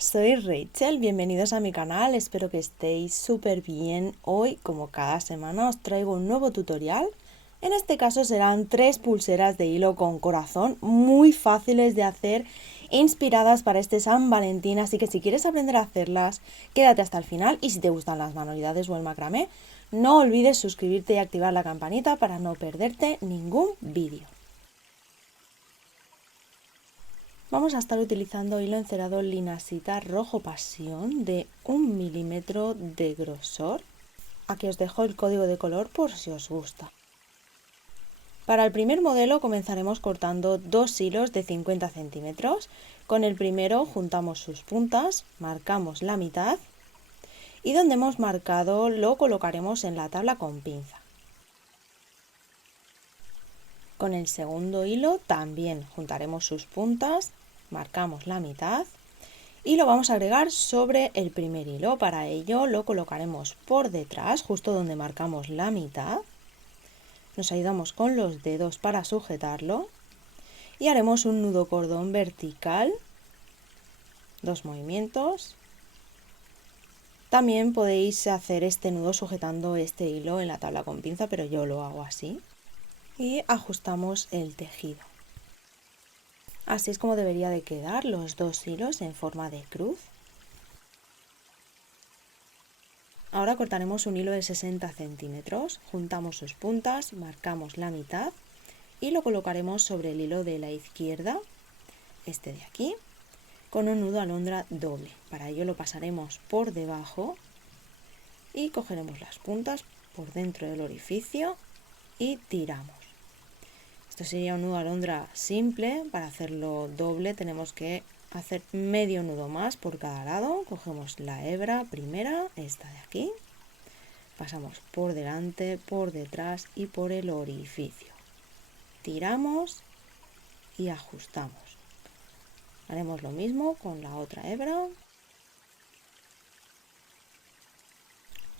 Soy Rachel, bienvenidos a mi canal, espero que estéis súper bien. Hoy, como cada semana, os traigo un nuevo tutorial. En este caso serán 3 pulseras de hilo con corazón, muy fáciles de hacer, inspiradas para este San Valentín, así que si quieres aprender a hacerlas, quédate hasta el final. Y si te gustan las manualidades o el macramé, no olvides suscribirte y activar la campanita para no perderte ningún vídeo. Vamos a estar utilizando hilo encerado linasita rojo pasión de 1 milímetro de grosor. Aquí os dejo el código de color por si os gusta. Para el primer modelo comenzaremos cortando 2 hilos de 50 centímetros. Con el primero juntamos sus puntas, marcamos la mitad y donde hemos marcado lo colocaremos en la tabla con pinza. Con el segundo hilo también juntaremos sus puntas, marcamos la mitad y lo vamos a agregar sobre el primer hilo. Para ello lo colocaremos por detrás, justo donde marcamos la mitad. Nos ayudamos con los dedos para sujetarlo y haremos un nudo cordón vertical, 2 movimientos. También podéis hacer este nudo sujetando este hilo en la tabla con pinza, pero yo lo hago así. Y ajustamos el tejido. Así es como debería de quedar los 2 hilos en forma de cruz. Ahora cortaremos un hilo de 60 centímetros, juntamos sus puntas, marcamos la mitad y lo colocaremos sobre el hilo de la izquierda, este de aquí, con un nudo alondra doble. Para ello lo pasaremos por debajo y cogeremos las puntas por dentro del orificio y tiramos. Esto sería un nudo alondra simple. Para hacerlo doble tenemos que hacer medio nudo más por cada lado. Cogemos la hebra primera, esta de aquí, pasamos por delante, por detrás y por el orificio. Tiramos y ajustamos. Haremos lo mismo con la otra hebra.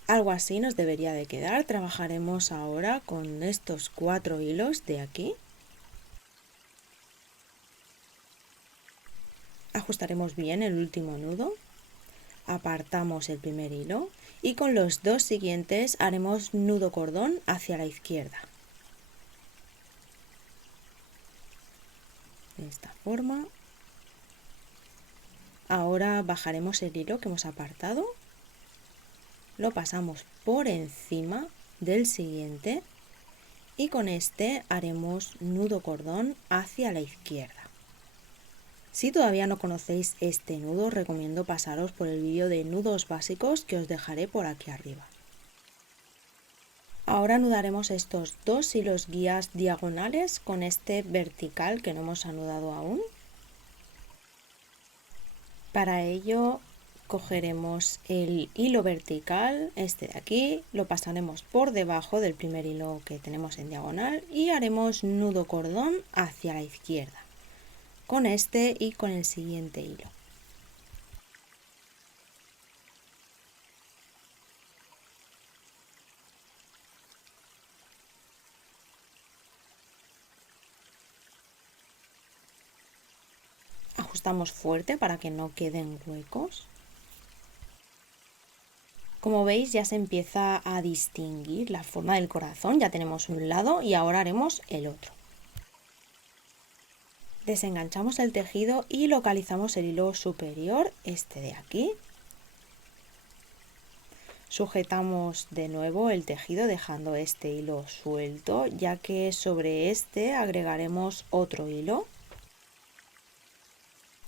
Algo así nos debería de quedar. Trabajaremos ahora con estos 4 hilos de aquí. Ajustaremos bien el último nudo, apartamos el primer hilo y con los 2 siguientes haremos nudo cordón hacia la izquierda. De esta forma. Ahora bajaremos el hilo que hemos apartado, lo pasamos por encima del siguiente y con este haremos nudo cordón hacia la izquierda. Si todavía no conocéis este nudo, recomiendo pasaros por el vídeo de nudos básicos que os dejaré por aquí arriba. Ahora anudaremos estos 2 hilos guías diagonales con este vertical que no hemos anudado aún. Para ello cogeremos el hilo vertical, este de aquí, lo pasaremos por debajo del primer hilo que tenemos en diagonal y haremos nudo cordón hacia la izquierda, con este y con el siguiente hilo. Ajustamos fuerte para que no queden huecos. Como veis ya se empieza a distinguir la forma del corazón, ya tenemos un lado y ahora haremos el otro. Desenganchamos el tejido y localizamos el hilo superior, este de aquí. Sujetamos de nuevo el tejido dejando este hilo suelto, ya que sobre este agregaremos otro hilo.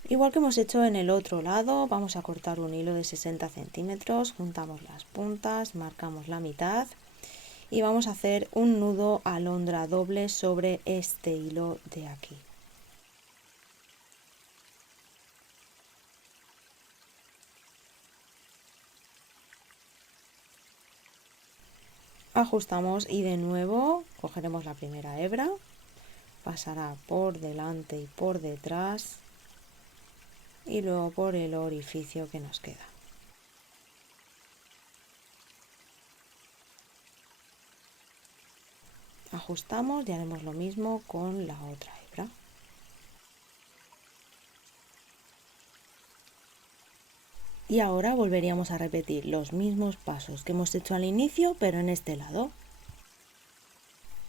Igual que hemos hecho en el otro lado, vamos a cortar un hilo de 60 centímetros, juntamos las puntas, marcamos la mitad y vamos a hacer un nudo alondra doble sobre este hilo de aquí. Ajustamos y de nuevo cogeremos la primera hebra, pasará por delante y por detrás y luego por el orificio que nos queda. Ajustamos y haremos lo mismo con la otra hebra. Y ahora volveríamos a repetir los mismos pasos que hemos hecho al inicio, pero en este lado.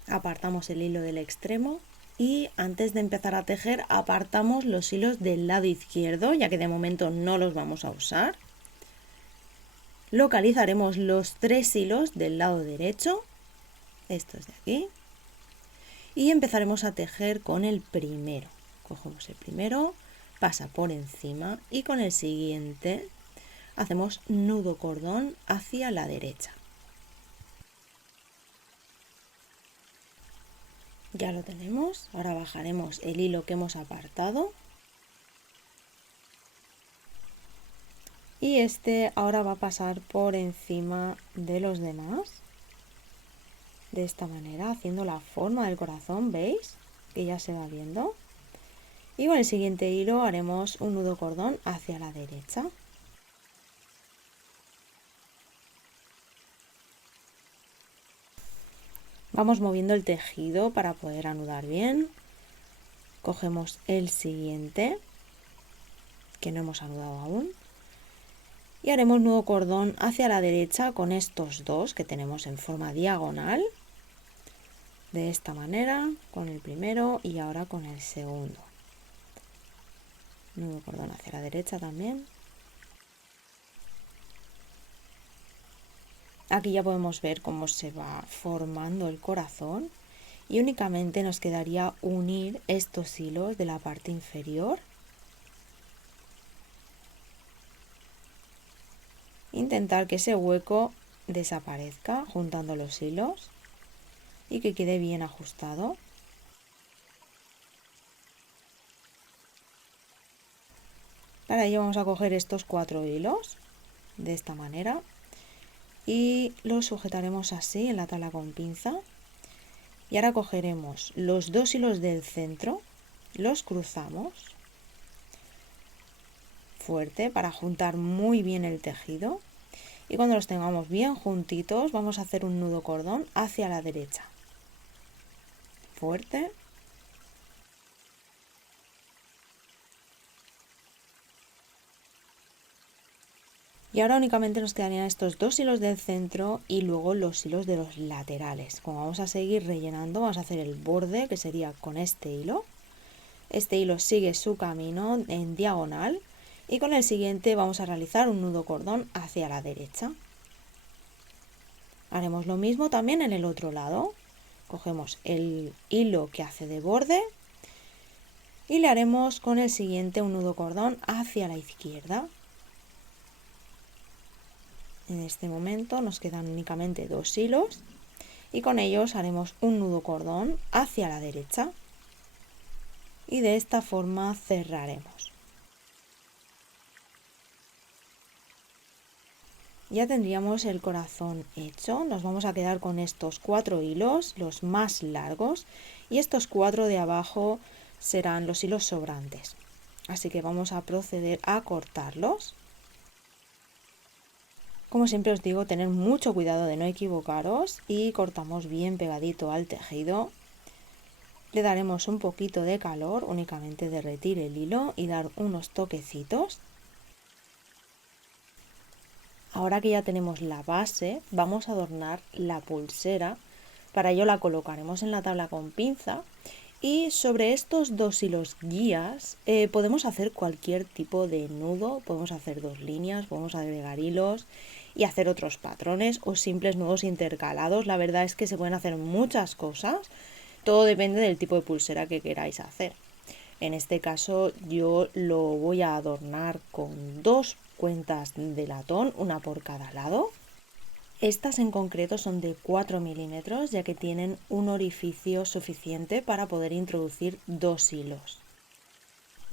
Apartamos el hilo del extremo y antes de empezar a tejer apartamos los hilos del lado izquierdo, ya que de momento no los vamos a usar. Localizaremos los 3 hilos del lado derecho, estos de aquí, y empezaremos a tejer con el primero. Cogemos el primero, pasa por encima y con el siguiente hacemos nudo cordón hacia la derecha. Ya lo tenemos, ahora bajaremos el hilo que hemos apartado y este ahora va a pasar por encima de los demás de esta manera, haciendo la forma del corazón, ¿veis? Que ya se va viendo. Y con el siguiente hilo haremos un nudo cordón hacia la derecha. Vamos moviendo el tejido para poder anudar bien. Cogemos el siguiente, que no hemos anudado aún, y haremos nudo cordón hacia la derecha con estos dos que tenemos en forma diagonal, de esta manera, con el primero y ahora con el segundo. Nudo cordón hacia la derecha también. Aquí ya podemos ver cómo se va formando el corazón y únicamente nos quedaría unir estos hilos de la parte inferior. Intentar que ese hueco desaparezca juntando los hilos y que quede bien ajustado. Para ello vamos a coger estos 4 hilos de esta manera y los sujetaremos así en la tabla con pinza. Y ahora cogeremos los 2 hilos del centro, los cruzamos fuerte para juntar muy bien el tejido y cuando los tengamos bien juntitos vamos a hacer un nudo cordón hacia la derecha. Fuerte. Y ahora únicamente nos quedarían estos 2 hilos del centro y luego los hilos de los laterales. Como vamos a seguir rellenando, vamos a hacer el borde, que sería con este hilo. Este hilo sigue su camino en diagonal y con el siguiente vamos a realizar un nudo cordón hacia la derecha. Haremos lo mismo también en el otro lado. Cogemos el hilo que hace de borde y le haremos con el siguiente un nudo cordón hacia la izquierda. En este momento nos quedan únicamente 2 hilos y con ellos haremos un nudo cordón hacia la derecha y de esta forma cerraremos. Ya tendríamos el corazón hecho. Nos vamos a quedar con estos 4 hilos, los más largos, y estos 4 de abajo serán los hilos sobrantes. Así que vamos a proceder a cortarlos. Como siempre os digo, tener mucho cuidado de no equivocaros y cortamos bien pegadito al tejido. Le daremos un poquito de calor, únicamente derretir el hilo y dar unos toquecitos. Ahora que ya tenemos la base, vamos a adornar la pulsera. Para ello la colocaremos en la tabla con pinza y sobre estos 2 hilos guías podemos hacer cualquier tipo de nudo. Podemos hacer 2 líneas, podemos agregar hilos y hacer otros patrones o simples nudos intercalados. La verdad es que se pueden hacer muchas cosas. Todo depende del tipo de pulsera que queráis hacer. En este caso yo lo voy a adornar con 2 cuentas de latón, una por cada lado. Estas en concreto son de 4 milímetros, ya que tienen un orificio suficiente para poder introducir 2 hilos.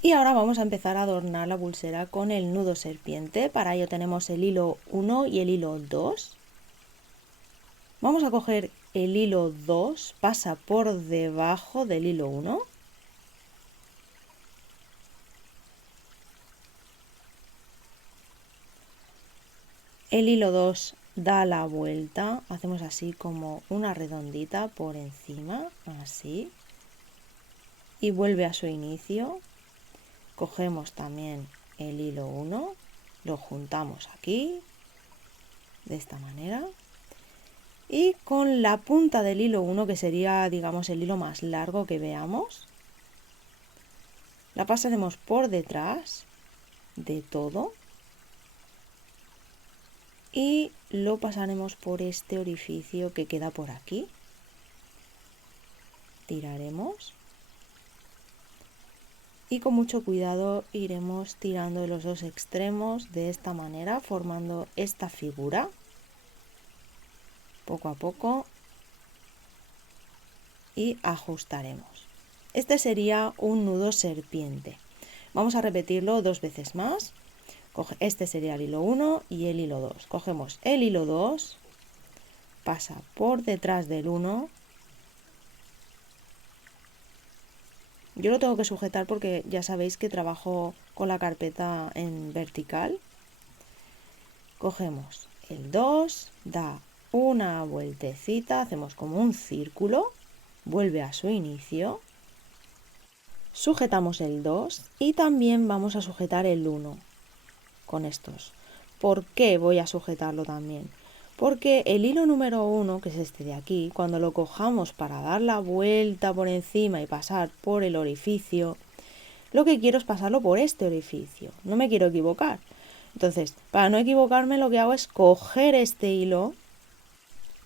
Y ahora vamos a empezar a adornar la pulsera con el nudo serpiente. Para ello tenemos el hilo 1 y el hilo 2. Vamos a coger el hilo 2, pasa por debajo del hilo 1. El hilo 2 da la vuelta, hacemos así como una redondita por encima, así, y vuelve a su inicio. Cogemos también el hilo 1 lo juntamos aquí, de esta manera. Y con la punta del hilo 1, que sería, digamos, el hilo más largo que veamos, la pasaremos por detrás de todo y lo pasaremos por este orificio que queda por aquí. Tiraremos y con mucho cuidado iremos tirando de los dos extremos de esta manera, formando esta figura. Poco a poco y ajustaremos. Este sería un nudo serpiente. Vamos a repetirlo 2 veces más. Este sería el hilo 1 y el hilo 2. Cogemos el hilo 2, pasa por detrás del 1. Yo lo tengo que sujetar porque ya sabéis que trabajo con la carpeta en vertical. Cogemos el 2, da una vueltecita, hacemos como un círculo, vuelve a su inicio, sujetamos el 2 y también vamos a sujetar el 1 con estos. ¿Por qué voy a sujetarlo también? Porque el hilo número 1, que es este de aquí, cuando lo cojamos para dar la vuelta por encima y pasar por el orificio, lo que quiero es pasarlo por este orificio, no me quiero equivocar. Entonces, para no equivocarme, lo que hago es coger este hilo,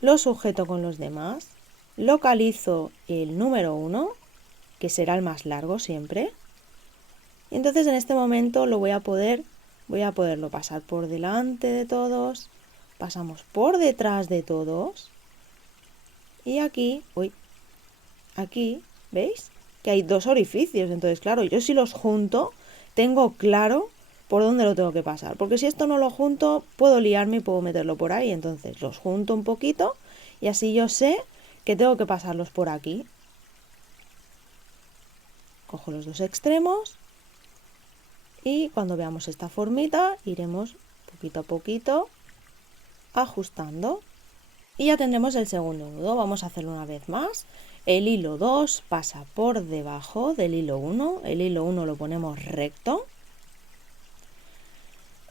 lo sujeto con los demás, localizo el número 1, que será el más largo siempre, y entonces en este momento voy a poderlo pasar por delante de todos, pasamos por detrás de todos, y aquí, aquí, ¿veis? Que hay 2 orificios, entonces claro, yo si los junto, tengo claro por dónde lo tengo que pasar, porque si esto no lo junto, puedo liarme y puedo meterlo por ahí, entonces los junto un poquito y así yo sé que tengo que pasarlos por aquí. Cojo los 2 extremos y cuando veamos esta formita iremos poquito a poquito ajustando y ya tendremos el segundo nudo. Vamos a hacerlo una vez más. El hilo 2 pasa por debajo del hilo 1, el hilo 1 lo ponemos recto.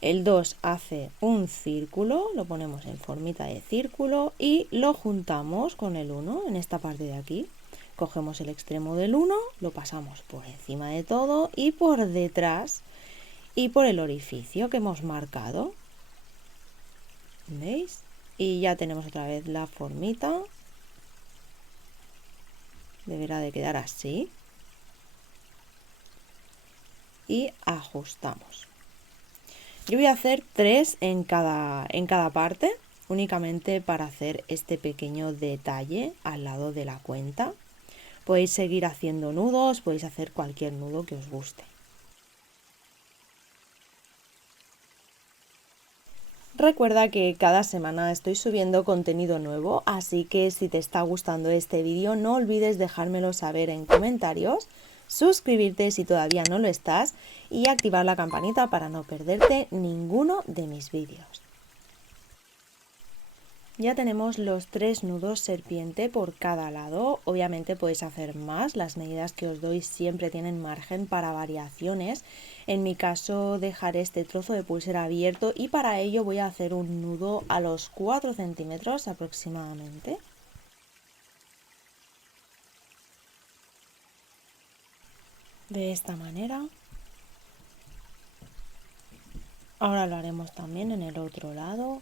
El 2 hace un círculo, lo ponemos en formita de círculo y lo juntamos con el 1 en esta parte de aquí. Cogemos el extremo del 1, lo pasamos por encima de todo y por detrás y por el orificio que hemos marcado. ¿Veis? Y ya tenemos otra vez la formita. Deberá de quedar así. Y ajustamos. Yo voy a hacer 3 en cada parte, únicamente para hacer este pequeño detalle al lado de la cuenta. Podéis seguir haciendo nudos, podéis hacer cualquier nudo que os guste. Recuerda que cada semana estoy subiendo contenido nuevo, así que si te está gustando este vídeo no olvides dejármelo saber en comentarios, suscribirte si todavía no lo estás y activar la campanita para no perderte ninguno de mis vídeos. Ya tenemos los 3 nudos serpiente por cada lado. Obviamente podéis hacer más, las medidas que os doy siempre tienen margen para variaciones. En mi caso dejaré este trozo de pulsera abierto y para ello voy a hacer un nudo a los 4 centímetros aproximadamente. De esta manera. Ahora lo haremos también en el otro lado.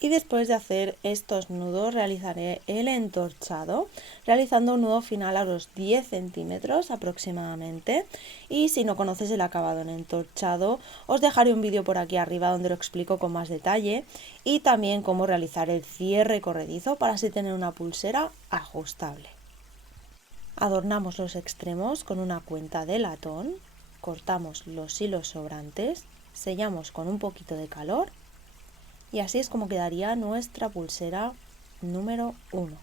Y después de hacer estos nudos realizaré el entorchado, realizando un nudo final a los 10 centímetros aproximadamente. Y si no conoces el acabado en entorchado, os dejaré un vídeo por aquí arriba donde lo explico con más detalle y también cómo realizar el cierre corredizo para así tener una pulsera ajustable. Adornamos los extremos con una cuenta de latón, cortamos los hilos sobrantes, sellamos con un poquito de calor. Y así es como quedaría nuestra pulsera número 1.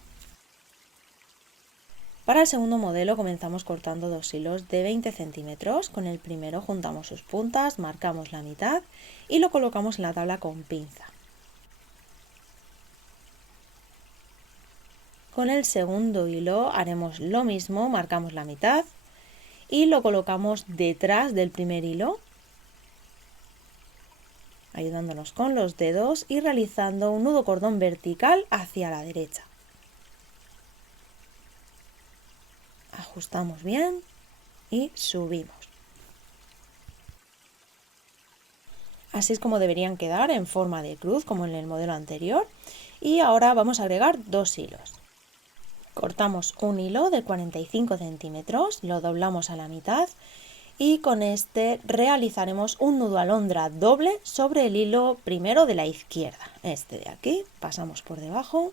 Para el segundo modelo comenzamos cortando 2 hilos de 20 centímetros. Con el primero juntamos sus puntas, marcamos la mitad y lo colocamos en la tabla con pinza. Con el segundo hilo haremos lo mismo, marcamos la mitad y lo colocamos detrás del primer hilo, ayudándonos con los dedos y realizando un nudo cordón vertical hacia la derecha. Ajustamos bien y subimos. Así es como deberían quedar en forma de cruz, como en el modelo anterior. Y ahora vamos a agregar 2 hilos. Cortamos un hilo de 45 centímetros, lo doblamos a la mitad y con este realizaremos un nudo alondra doble sobre el hilo primero de la izquierda. Este de aquí, pasamos por debajo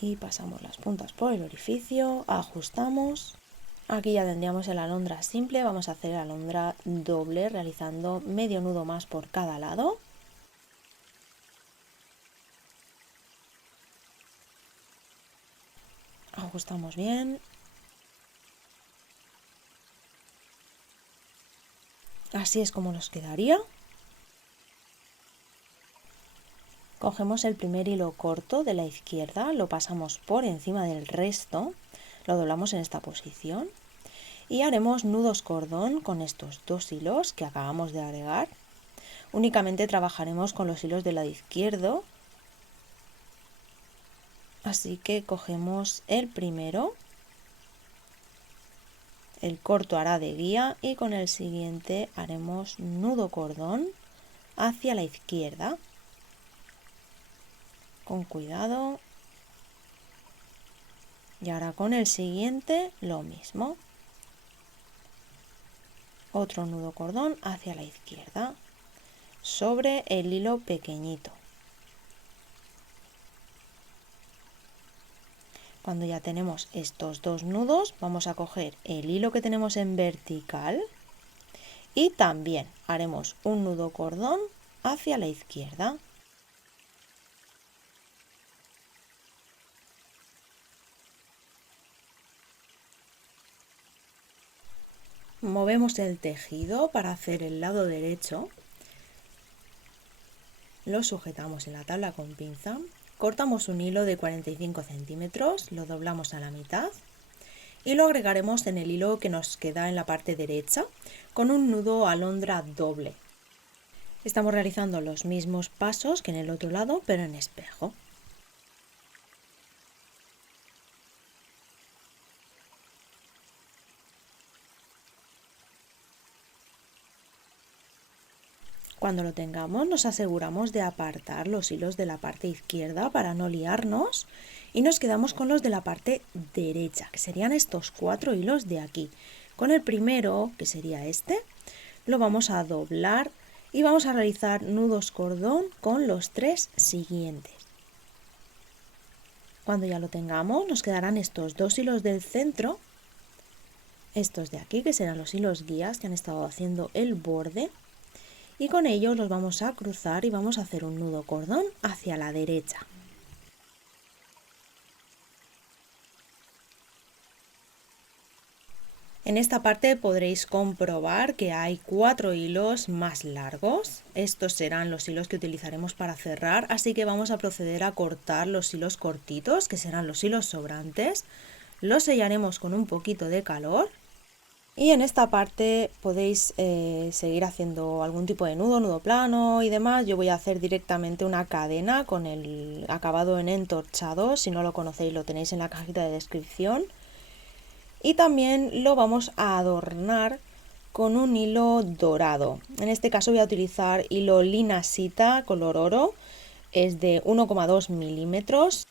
y pasamos las puntas por el orificio, ajustamos. Aquí ya tendríamos el alondra simple, vamos a hacer el alondra doble realizando medio nudo más por cada lado. Ajustamos bien. Así es como nos quedaría. Cogemos el primer hilo corto de la izquierda, lo pasamos por encima del resto, lo doblamos en esta posición y haremos nudos cordón con estos 2 hilos que acabamos de agregar. Únicamente trabajaremos con los hilos del lado izquierdo, así que cogemos el primero, el corto hará de guía y con el siguiente haremos nudo cordón hacia la izquierda. Con cuidado. Y ahora con el siguiente lo mismo. Otro nudo cordón hacia la izquierda sobre el hilo pequeñito. Cuando ya tenemos estos 2 nudos, vamos a coger el hilo que tenemos en vertical y también haremos un nudo cordón hacia la izquierda. Movemos el tejido para hacer el lado derecho. Lo sujetamos en la tabla con pinza. Cortamos un hilo de 45 centímetros, lo doblamos a la mitad y lo agregaremos en el hilo que nos queda en la parte derecha con un nudo alondra doble. Estamos realizando los mismos pasos que en el otro lado, pero en espejo. Cuando lo tengamos, nos aseguramos de apartar los hilos de la parte izquierda para no liarnos y nos quedamos con los de la parte derecha, que serían estos 4 hilos de aquí. Con el primero, que sería este, lo vamos a doblar y vamos a realizar nudos cordón con los 3 siguientes. Cuando ya lo tengamos, nos quedarán estos 2 hilos del centro, estos de aquí, que serán los hilos guías que han estado haciendo el borde. Y con ellos los vamos a cruzar y vamos a hacer un nudo cordón hacia la derecha. En esta parte podréis comprobar que hay 4 hilos más largos. Estos serán los hilos que utilizaremos para cerrar, así que vamos a proceder a cortar los hilos cortitos, que serán los hilos sobrantes. Los sellaremos con un poquito de calor. Y en esta parte podéis seguir haciendo algún tipo de nudo, nudo plano y demás. Yo voy a hacer directamente una cadena con el acabado en entorchado. Si no lo conocéis, lo tenéis en la cajita de descripción. Y también lo vamos a adornar con un hilo dorado. En este caso voy a utilizar hilo linasita color oro. Es de 1,2 milímetros.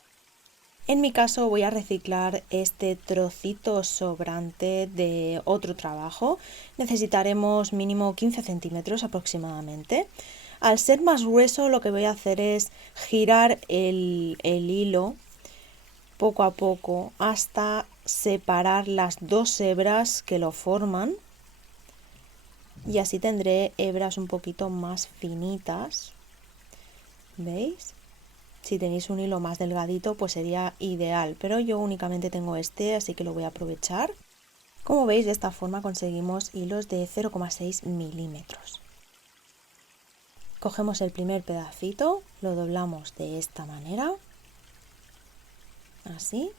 En mi caso voy a reciclar este trocito sobrante de otro trabajo. Necesitaremos mínimo 15 centímetros aproximadamente. Al ser más grueso lo que voy a hacer es girar el hilo poco a poco hasta separar las 2 hebras que lo forman. Y así tendré hebras un poquito más finitas. ¿Veis? Si tenéis un hilo más delgadito, pues sería ideal, pero yo únicamente tengo este, así que lo voy a aprovechar. Como veis, de esta forma conseguimos hilos de 0,6 milímetros. Cogemos el primer pedacito, lo doblamos de esta manera así.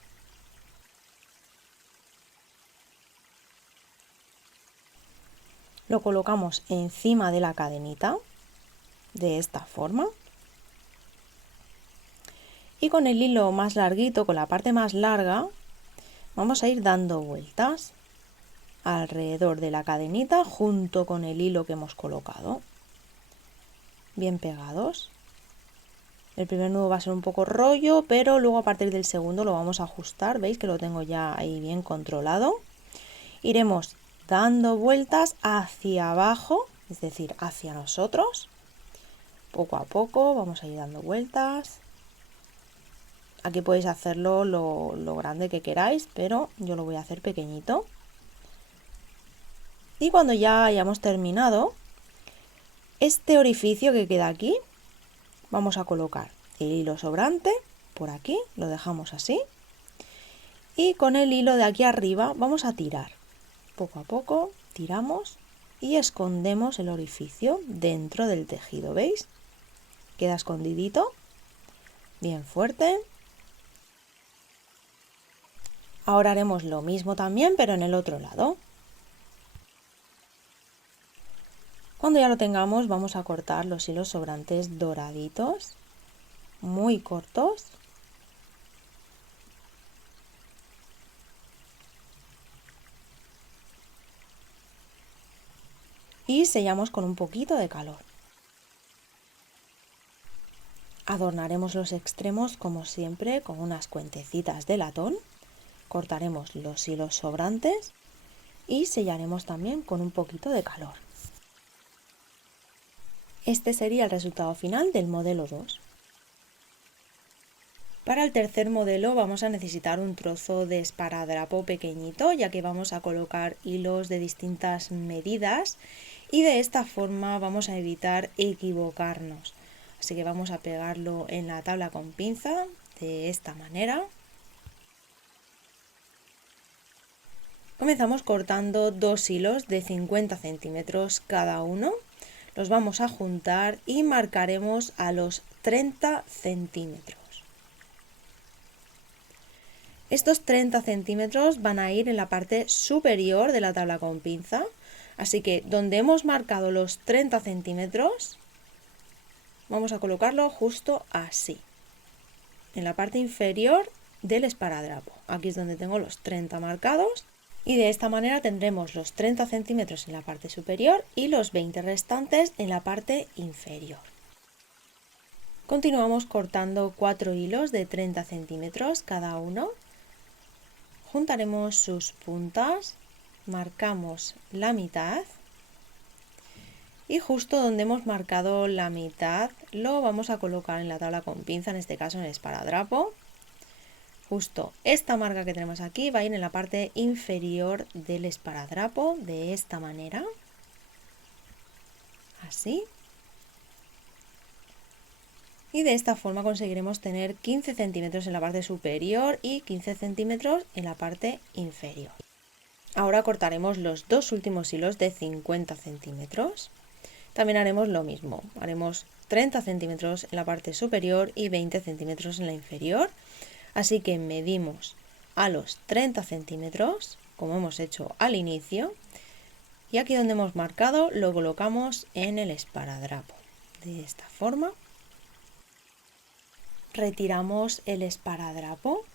Lo colocamos encima de la cadenita, de esta forma. Y con el hilo más larguito, con la parte más larga, vamos a ir dando vueltas alrededor de la cadenita junto con el hilo que hemos colocado. Bien pegados. El primer nudo va a ser un poco rollo, pero luego a partir del segundo lo vamos a ajustar. ¿Veis que lo tengo ya ahí bien controlado? Iremos dando vueltas hacia abajo, es decir, hacia nosotros. Poco a poco vamos a ir dando vueltas. Aquí podéis hacerlo lo grande que queráis, pero yo lo voy a hacer pequeñito. Y cuando ya hayamos terminado, este orificio que queda aquí, vamos a colocar el hilo sobrante por aquí, lo dejamos así. Y con el hilo de aquí arriba vamos a tirar. Poco a poco tiramos y escondemos el orificio dentro del tejido, ¿veis? Queda escondidito, bien fuerte. Ahora haremos lo mismo también, pero en el otro lado. Cuando ya lo tengamos, vamos a cortar los hilos sobrantes doraditos, muy cortos. Y sellamos con un poquito de calor. Adornaremos los extremos como siempre con unas cuentecitas de latón. Cortaremos los hilos sobrantes y sellaremos también con un poquito de calor. Este sería el resultado final del modelo 2. Para el tercer modelo vamos a necesitar un trozo de esparadrapo pequeñito, ya que vamos a colocar hilos de distintas medidas y de esta forma vamos a evitar equivocarnos. Así que vamos a pegarlo en la tabla con pinza de esta manera. Comenzamos cortando dos hilos de 50 centímetros cada uno. Los vamos a juntar y marcaremos a los 30 centímetros. Estos 30 centímetros van a ir en la parte superior de la tabla con pinza, así que donde hemos marcado los 30 centímetros, vamos a colocarlo justo así, en la parte inferior del esparadrapo. Aquí es donde tengo los 30 marcados y de esta manera tendremos los 30 centímetros en la parte superior y los 20 restantes en la parte inferior. Continuamos cortando 4 hilos de 30 centímetros cada uno. Juntaremos sus puntas, marcamos la mitad y justo donde hemos marcado la mitad lo vamos a colocar en la tabla con pinza, en este caso en el esparadrapo. Justo esta marca que tenemos aquí va a ir en la parte inferior del esparadrapo de esta manera, así. Y de esta forma conseguiremos tener 15 centímetros en la parte superior y 15 centímetros en la parte inferior. Ahora cortaremos los dos últimos hilos de 50 centímetros. También haremos lo mismo, haremos 30 centímetros en la parte superior y 20 centímetros en la inferior. Así que medimos a los 30 centímetros, como hemos hecho al inicio, y aquí donde hemos marcado lo colocamos en el esparadrapo, de esta forma. Retiramos el esparadrapo,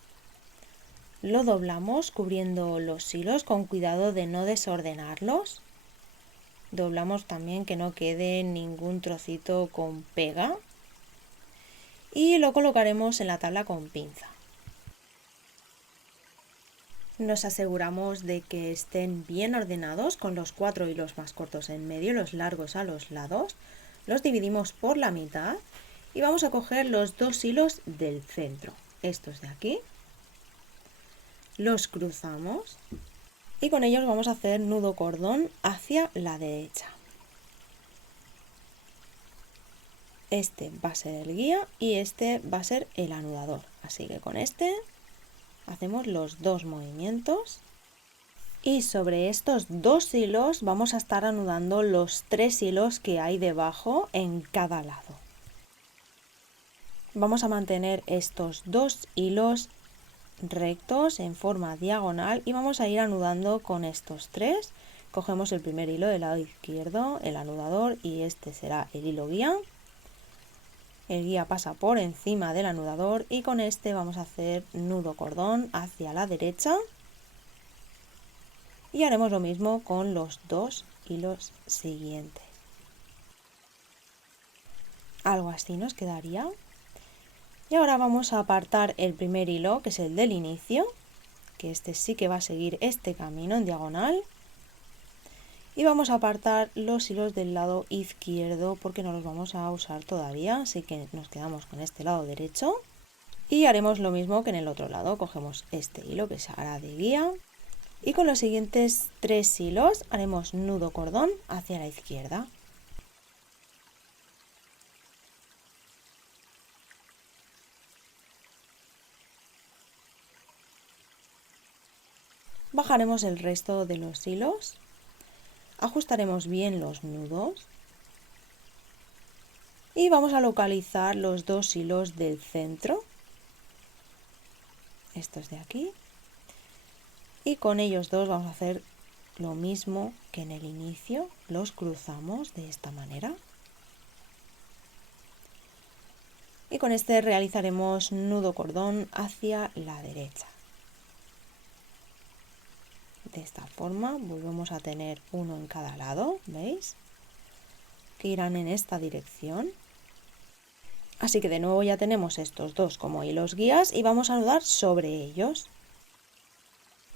lo doblamos cubriendo los hilos con cuidado de no desordenarlos. Doblamos también que no quede ningún trocito con pega y lo colocaremos en la tabla con pinza. Nos aseguramos de que estén bien ordenados con los 4 hilos más cortos en medio y los largos a los lados. Los dividimos por la mitad. Y vamos a coger los dos hilos del centro, estos de aquí, los cruzamos y con ellos vamos a hacer nudo cordón hacia la derecha. Este va a ser el guía y este va a ser el anudador, así que con este hacemos los dos movimientos y sobre estos dos hilos vamos a estar anudando los 3 hilos que hay debajo en cada lado. Vamos a mantener estos dos hilos rectos en forma diagonal y vamos a ir anudando con estos tres. Cogemos el primer hilo del lado izquierdo, el anudador, y este será el hilo guía. El guía pasa por encima del anudador y con este vamos a hacer nudo cordón hacia la derecha. Y haremos lo mismo con los dos hilos siguientes. Algo así nos quedaría. Y ahora vamos a apartar el primer hilo, que es el del inicio, que este sí que va a seguir este camino en diagonal. Y vamos a apartar los hilos del lado izquierdo porque no los vamos a usar todavía, así que nos quedamos con este lado derecho. Y haremos lo mismo que en el otro lado, cogemos este hilo que se hará de guía. Y con los siguientes tres hilos haremos nudo cordón hacia la izquierda. Bajaremos el resto de los hilos, ajustaremos bien los nudos y vamos a localizar los dos hilos del centro, estos de aquí, y con ellos dos vamos a hacer lo mismo que en el inicio, los cruzamos de esta manera. Y con este realizaremos nudo cordón hacia la derecha. De esta forma volvemos a tener uno en cada lado, ¿veis? Que irán en esta dirección. Así que de nuevo ya tenemos estos dos como hilos guías y vamos a anudar sobre ellos.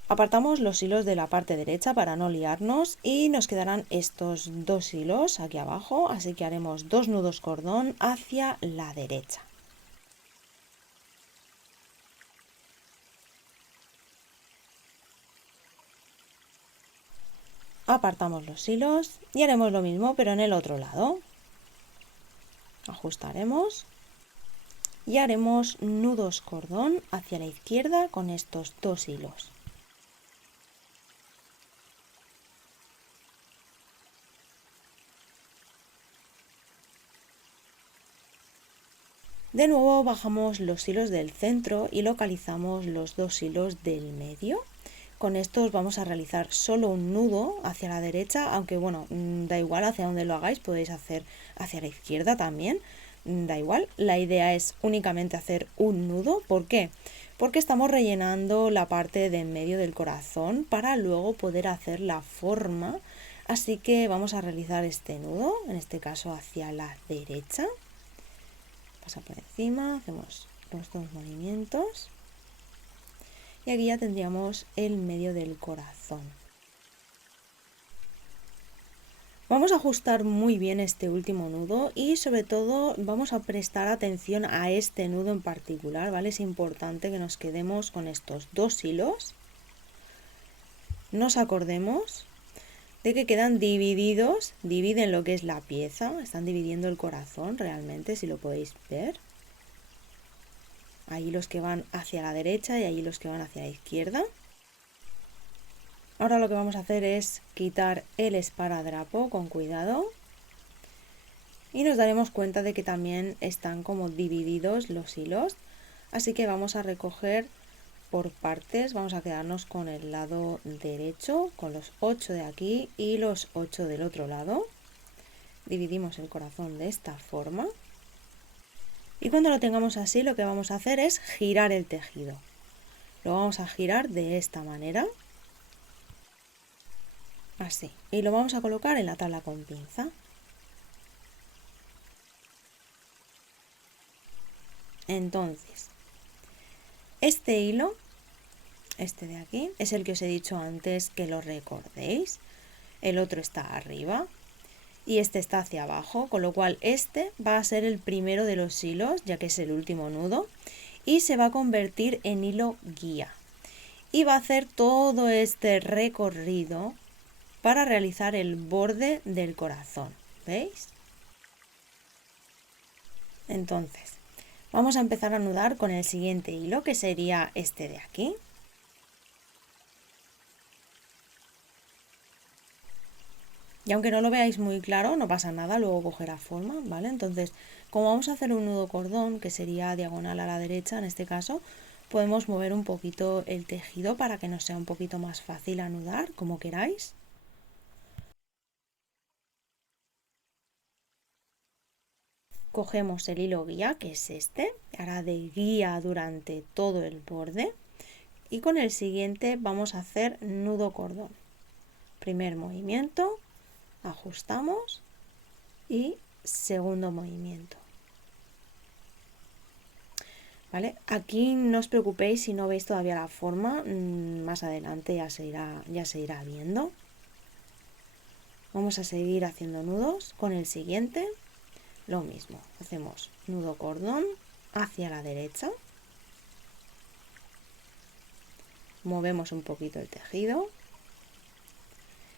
Apartamos los hilos de la parte derecha para no liarnos y nos quedarán estos dos hilos aquí abajo, así que haremos dos nudos cordón hacia la derecha. Apartamos los hilos y haremos lo mismo pero en el otro lado. Ajustaremos y haremos nudos cordón hacia la izquierda con estos dos hilos. De nuevo bajamos los hilos del centro y localizamos los dos hilos del medio. Con estos vamos a realizar solo un nudo hacia la derecha, aunque bueno, da igual hacia donde lo hagáis, podéis hacer hacia la izquierda también, da igual. La idea es únicamente hacer un nudo. ¿Por qué? Porque estamos rellenando la parte de en medio del corazón para luego poder hacer la forma. Así que vamos a realizar este nudo, en este caso hacia la derecha. Pasa por encima, hacemos los dos movimientos. Y aquí ya tendríamos el medio del corazón. Vamos a ajustar muy bien este último nudo y sobre todo vamos a prestar atención a este nudo en particular, ¿vale? Es importante que nos quedemos con estos dos hilos. Nos acordemos de que quedan divididos, dividen lo que es la pieza, están dividiendo el corazón realmente, si lo podéis ver. Ahí los que van hacia la derecha y ahí los que van hacia la izquierda. Ahora lo que vamos a hacer es quitar el esparadrapo con cuidado. Y nos daremos cuenta de que también están como divididos los hilos. Así que vamos a recoger por partes. Vamos a quedarnos con el lado derecho, con los 8 de aquí y los 8 del otro lado. Dividimos el corazón de esta forma. Y cuando lo tengamos así, lo que vamos a hacer es girar el tejido. Lo vamos a girar de esta manera. Así. Y lo vamos a colocar en la tabla con pinza. Entonces, este hilo, este de aquí, es el que os he dicho antes que lo recordéis. El otro está arriba. Y este está hacia abajo, con lo cual este va a ser el primero de los hilos, ya que es el último nudo, y se va a convertir en hilo guía. Y va a hacer todo este recorrido para realizar el borde del corazón, ¿veis? Entonces, vamos a empezar a anudar con el siguiente hilo, que sería este de aquí. Y aunque no lo veáis muy claro, no pasa nada, luego cogerá forma, ¿vale? Entonces, como vamos a hacer un nudo cordón, que sería diagonal a la derecha en este caso, podemos mover un poquito el tejido para que nos sea un poquito más fácil anudar, como queráis. Cogemos el hilo guía, que es este, hará de guía durante todo el borde, y con el siguiente vamos a hacer nudo cordón. Primer movimiento, ajustamos y segundo movimiento. ¿Vale? Aquí no os preocupéis si no veis todavía la forma, más adelante ya se irá viendo. Vamos a seguir haciendo nudos. Con el siguiente lo mismo, hacemos nudo cordón hacia la derecha, movemos un poquito el tejido.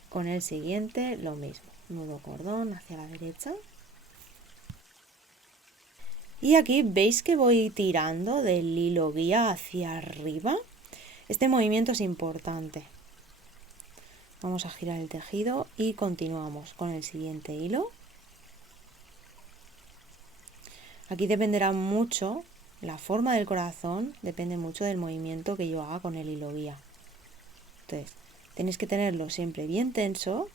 Con el siguiente lo mismo, nudo cordón hacia la derecha. Y aquí veis que voy tirando del hilo guía hacia arriba. Este movimiento es importante. Vamos a girar el tejido y continuamos con el siguiente hilo. Aquí dependerá mucho, la forma del corazón depende mucho del movimiento que yo haga con el hilo guía. Entonces, tenéis que tenerlo siempre bien tenso.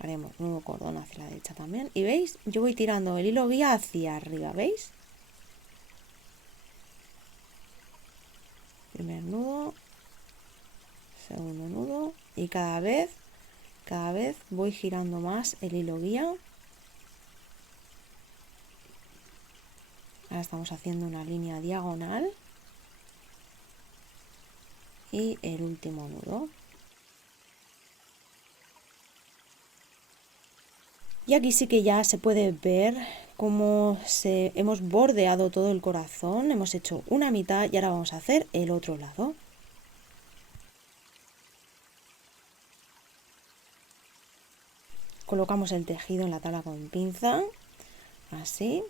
Haremos nudo cordón hacia la derecha también. Y veis, yo voy tirando el hilo guía hacia arriba, ¿veis? Primer nudo, segundo nudo y cada vez voy girando más el hilo guía. Ahora estamos haciendo una línea diagonal y el último nudo. Y aquí sí que ya se puede ver cómo hemos bordeado todo el corazón, hemos hecho una mitad y ahora vamos a hacer el otro lado. Colocamos el tejido en la tabla con pinza, así.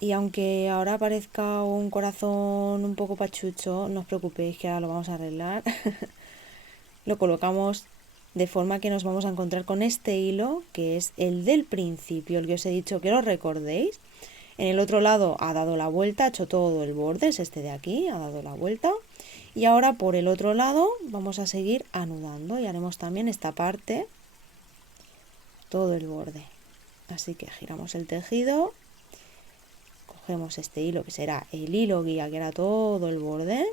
Y aunque ahora parezca un corazón un poco pachucho, no os preocupéis que ahora lo vamos a arreglar. Lo colocamos de forma que nos vamos a encontrar con este hilo, que es el del principio, el que os he dicho que lo recordéis. En el otro lado ha dado la vuelta, ha hecho todo el borde, es este de aquí, ha dado la vuelta. Y ahora por el otro lado vamos a seguir anudando y haremos también esta parte, todo el borde. Así que giramos el tejido, cogemos este hilo que será el hilo guía, que era todo el borde.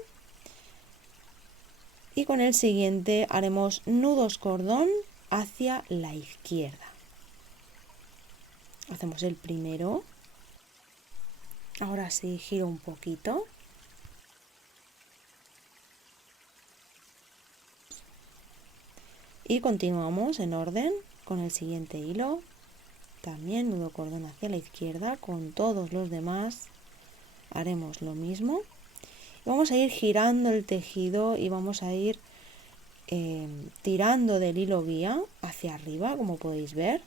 Y con el siguiente haremos nudos cordón hacia la izquierda. Hacemos el primero. Ahora sí, giro un poquito. Y continuamos en orden con el siguiente hilo. También nudo cordón hacia la izquierda. Con todos los demás haremos lo mismo. Vamos a ir girando el tejido y vamos a ir tirando del hilo guía hacia arriba, como podéis ver,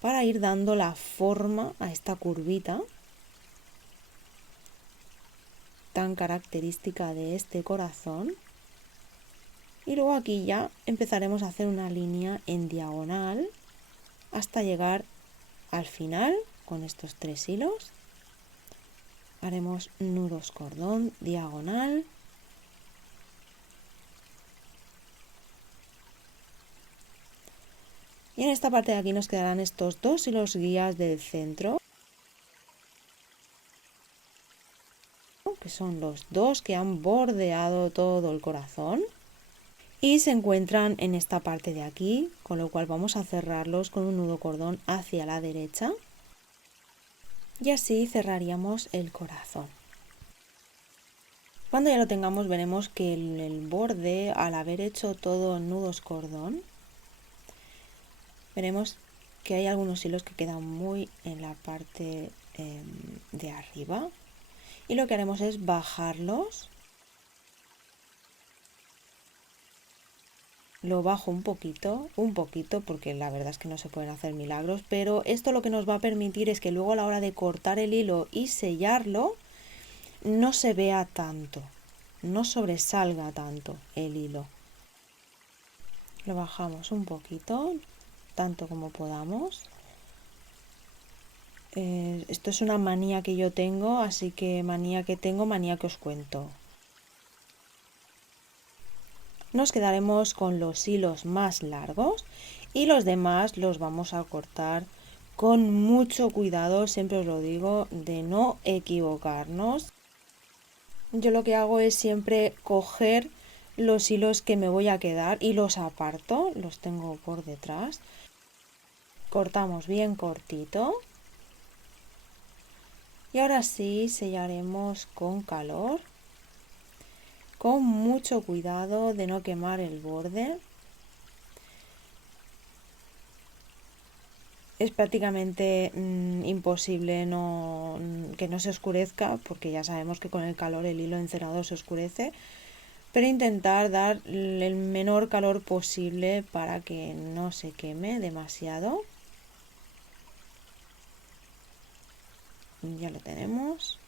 para ir dando la forma a esta curvita tan característica de este corazón. Y luego aquí ya empezaremos a hacer una línea en diagonal hasta llegar al final con estos 3 hilos. Haremos nudos cordón diagonal. Y en esta parte de aquí nos quedarán estos 2 hilos guías del centro, que son los 2 que han bordeado todo el corazón. Y se encuentran en esta parte de aquí, con lo cual vamos a cerrarlos con un nudo cordón hacia la derecha. Y así cerraríamos el corazón. Cuando ya lo tengamos veremos que el borde, al haber hecho todo en nudos cordón, veremos que hay algunos hilos que quedan muy en la parte de arriba. Y lo que haremos es bajarlos. Lo bajo un poquito, porque la verdad es que no se pueden hacer milagros, pero esto lo que nos va a permitir es que luego a la hora de cortar el hilo y sellarlo, no se vea tanto, no sobresalga tanto el hilo. Lo bajamos un poquito, tanto como podamos. Esto es una manía que yo tengo, así que manía que tengo, manía que os cuento. Nos quedaremos con los hilos más largos y los demás los vamos a cortar con mucho cuidado, siempre os lo digo, de no equivocarnos. Yo lo que hago es siempre coger los hilos que me voy a quedar y los aparto, los tengo por detrás. Cortamos bien cortito. Y ahora sí sellaremos con calor, con mucho cuidado de no quemar el borde. Es prácticamente imposible que no se oscurezca, porque ya sabemos que con el calor el hilo encerado se oscurece, pero intentar dar el menor calor posible para que no se queme demasiado. Ya lo tenemos.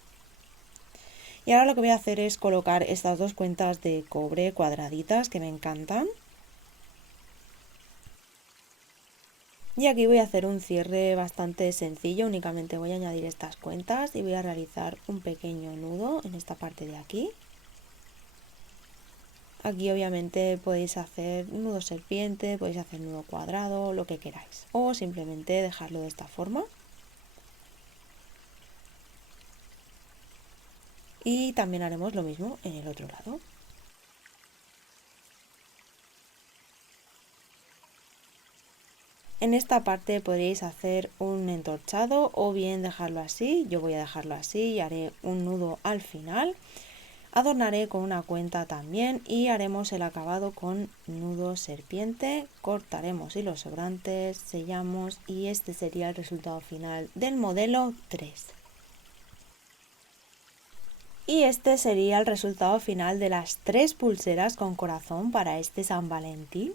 Y ahora lo que voy a hacer es colocar estas dos cuentas de cobre cuadraditas que me encantan. Y aquí voy a hacer un cierre bastante sencillo, únicamente voy a añadir estas cuentas y voy a realizar un pequeño nudo en esta parte de aquí. Aquí obviamente podéis hacer nudo serpiente, podéis hacer nudo cuadrado, lo que queráis, o simplemente dejarlo de esta forma. Y también haremos lo mismo en el otro lado. En esta parte podréis hacer un entorchado o bien dejarlo así. Yo voy a dejarlo así y haré un nudo al final. Adornaré con una cuenta también y haremos el acabado con nudo serpiente. Cortaremos hilos sobrantes, sellamos y este sería el resultado final del modelo 3. Y este sería el resultado final de las 3 pulseras con corazón para este San Valentín.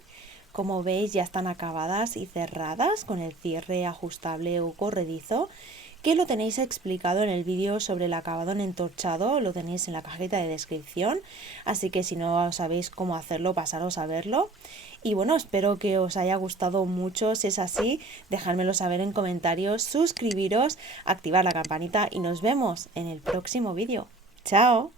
Como veis ya están acabadas y cerradas con el cierre ajustable o corredizo, que lo tenéis explicado en el vídeo sobre el acabado en entorchado, lo tenéis en la cajita de descripción, así que si no sabéis cómo hacerlo, pasaros a verlo. Y bueno, espero que os haya gustado mucho. Si es así, dejádmelo saber en comentarios, suscribiros, activar la campanita y nos vemos en el próximo vídeo. ¡Chao!